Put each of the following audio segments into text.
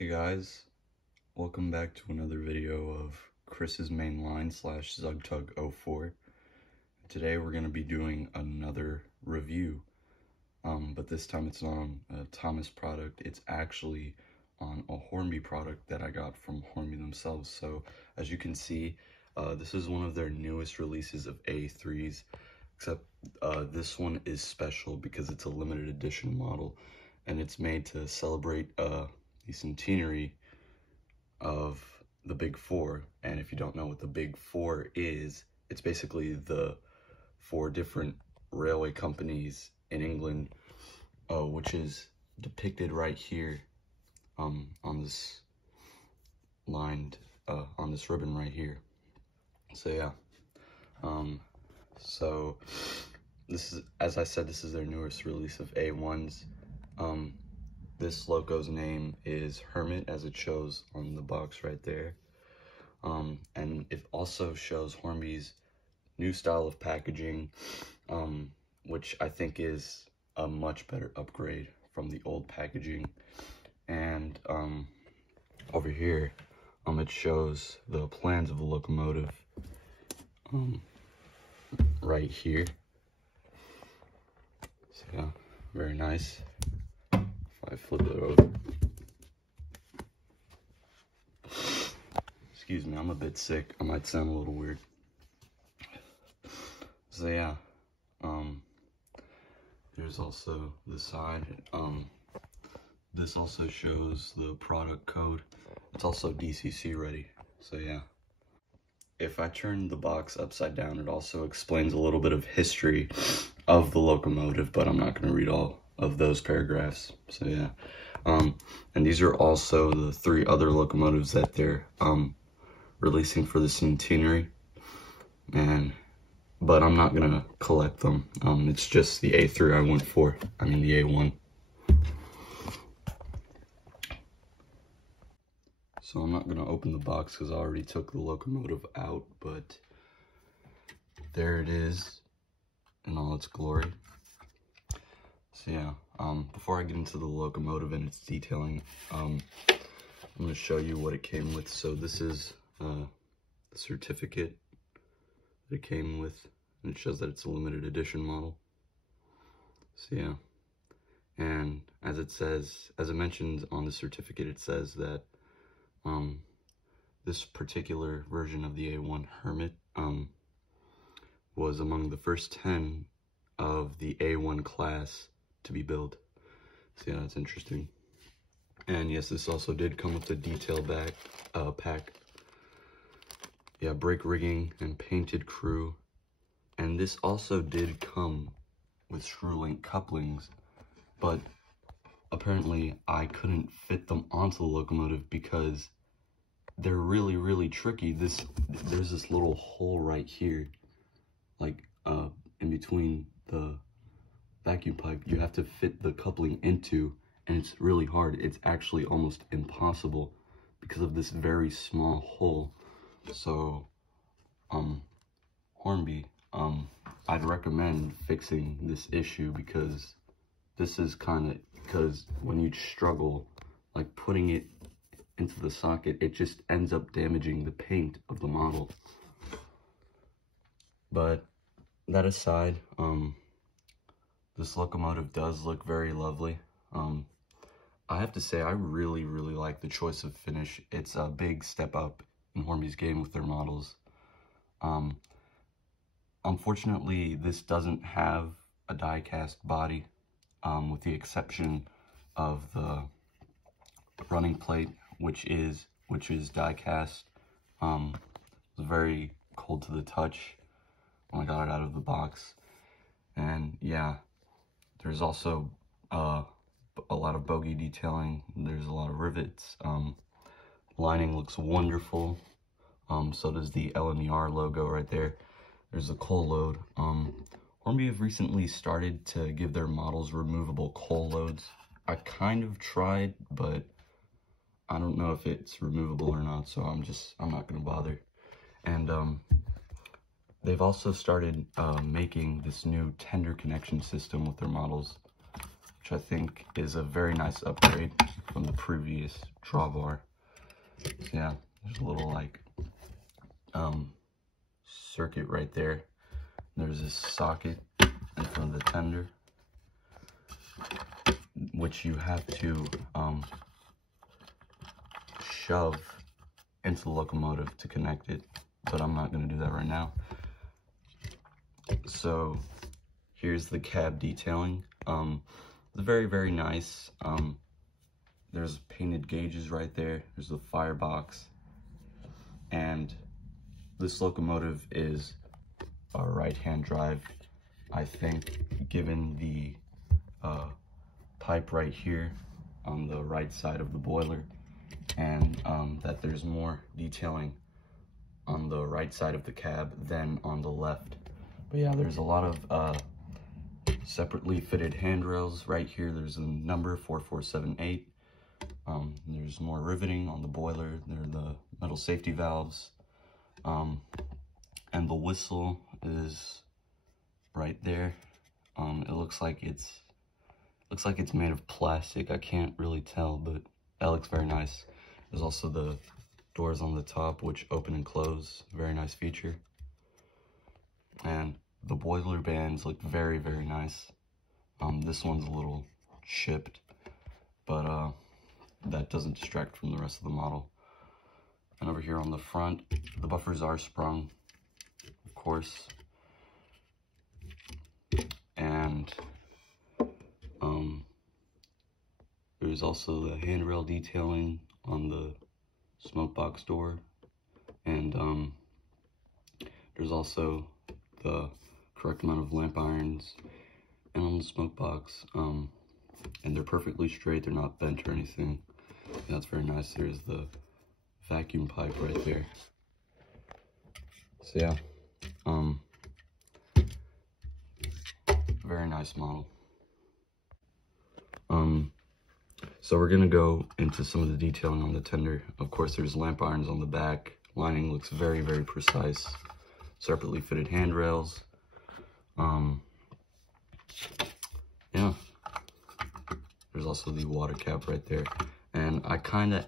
Hey guys, welcome back to another video of Chris's Main Line / ZugTug04. Today we're going to be doing another review, but this time it's not on a Thomas product, it's actually on a Hornby product that I got from Hornby themselves. So as you can see, this is one of their newest releases of A3s, except this one is special because it's a limited edition model and it's made to celebrate the centenary of the Big Four. And if you don't know what the Big Four is, it's basically the 4 different railway companies in England, which is depicted right here on this lined on this ribbon right here. So yeah, so this is, as I said, this is their newest release of A1s. This loco's name is Hermit, as it shows on the box right there. And it also shows Hornby's new style of packaging, which I think is a much better upgrade from the old packaging. And over here, it shows the plans of the locomotive right here. So yeah, very nice. I flip it over. Excuse me, I'm a bit sick. I might sound a little weird. So yeah, there's also the side. This also shows the product code. It's also DCC ready. So yeah. If I turn the box upside down, it also explains a little bit of history of the locomotive, but I'm not going to read all of those paragraphs. So yeah, and these are also the 3 other locomotives that they're releasing for the centenary, but I'm not gonna collect them. It's just the A3 I went for. I mean the A1. So I'm not gonna open the box because I already took the locomotive out, but there it is in all its glory. So yeah, before I get into the locomotive and its detailing, I'm going to show you what it came with. So this is the certificate that it came with, and it shows that it's a limited edition model. So yeah, and as it says, as it mentions on the certificate, it says that this particular version of the A1 Hermit was among the first 10 of the A1 class to be built. So yeah, that's interesting. And yes, this also did come with the detail pack. Yeah, brake rigging and painted crew. And this also did come with screw link couplings, but apparently I couldn't fit them onto the locomotive because they're really, really tricky. There's this little hole right here, like in between the vacuum pipe you have to fit the coupling into, and it's really hard. It's actually almost impossible because of this very small hole. So Hornby, I'd recommend fixing this issue, because this is because when you struggle like putting it into the socket, it just ends up damaging the paint of the model. But that aside, this locomotive does look very lovely. I have to say, I really, really like the choice of finish. It's a big step up in Hornby's game with their models. Unfortunately, this doesn't have a die-cast body, with the exception of the running plate, which is die-cast. It was very cold to the touch when I got it out of the box. And yeah, there's also a lot of bogey detailing. There's a lot of rivets. Lining looks wonderful. So does the LNER logo right there. There's the coal load. Hornby have recently started to give their models removable coal loads. I kind of tried, but I don't know if it's removable or not, so I'm not gonna bother. And they've also started making this new tender connection system with their models, which I think is a very nice upgrade from the previous drawbar. So yeah, there's a little like circuit right there. There's this socket in front of the tender, which you have to shove into the locomotive to connect it, but I'm not going to do that right now. So here's the cab detailing. It's very, very nice. There's painted gauges right there. There's the firebox, and this locomotive is a right-hand drive, I think, given the pipe right here on the right side of the boiler, and that there's more detailing on the right side of the cab than on the left. But yeah, there's a lot of separately fitted handrails right here. There's a number 4478. There's more riveting on the boiler. There are the metal safety valves, and the whistle is right there. It looks like it's made of plastic. I can't really tell, but that looks very nice. There's also the doors on the top, which open and close. Very nice feature. And the boiler bands look very, very nice. This one's a little chipped, but that doesn't distract from the rest of the model. And over here on the front, the buffers are sprung, of course. And there's also the handrail detailing on the smoke box door, and there's also the correct amount of lamp irons and on the smoke box, and they're perfectly straight. They're not bent or anything. That's very nice. There's the vacuum pipe right there. So yeah, very nice model. So we're gonna go into some of the detailing on the tender. Of course, there's lamp irons on the back. Lining looks very, very precise. Separately fitted handrails. Yeah. There's also the water cap right there. And I kind of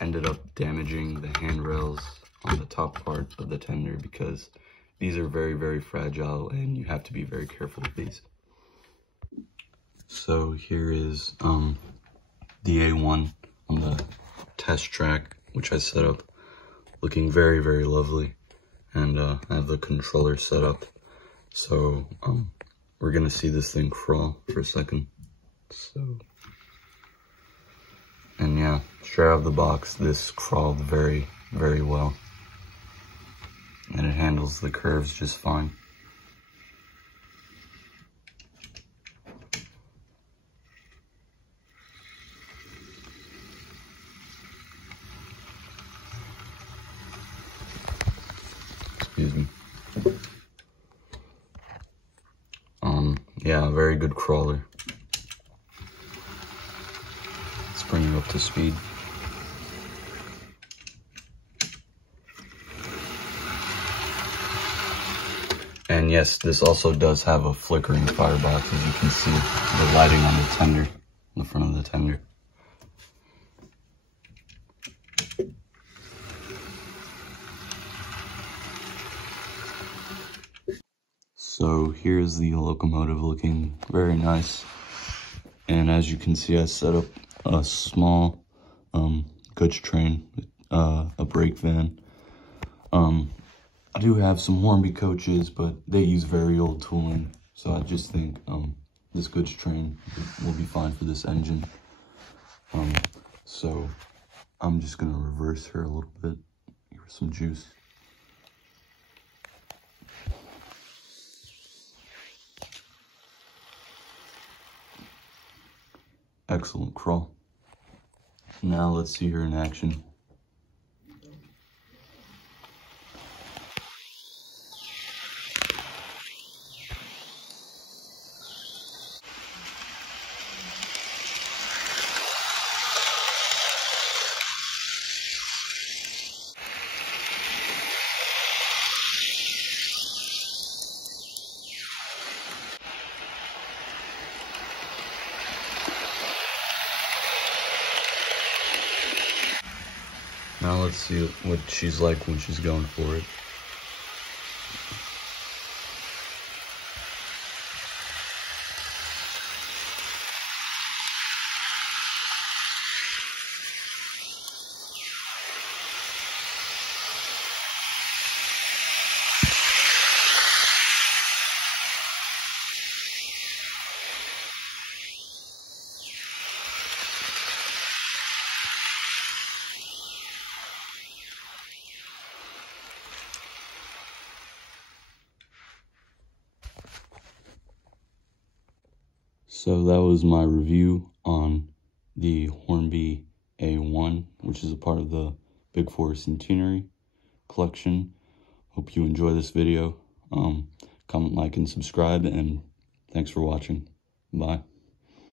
ended up damaging the handrails on the top part of the tender because these are very, very fragile and you have to be very careful with these. So here is the A1 on the test track, which I set up, looking very, very lovely. And I have the controller set up. So we're gonna see this thing crawl for a second. So, and yeah, straight out of the box, this crawled very, very well. And it handles the curves just fine. Excuse me. Yeah, very good crawler. Let's bring it up to speed. And yes, this also does have a flickering firebox, as you can see, the lighting on the tender, on the front of the tender. So here's the locomotive looking very nice. And as you can see, I set up a small goods train, a brake van. I do have some Hornby coaches, but they use very old tooling. So I just think this goods train will be fine for this engine. So I'm just gonna reverse her a little bit, give her some juice. Excellent crawl. Now let's see her in action. Now let's see what she's like when she's going for it. So that was my review on the Hornby A1, which is a part of the Big Four Centenary collection. Hope you enjoy this video. Comment, like, and subscribe, and thanks for watching. Bye.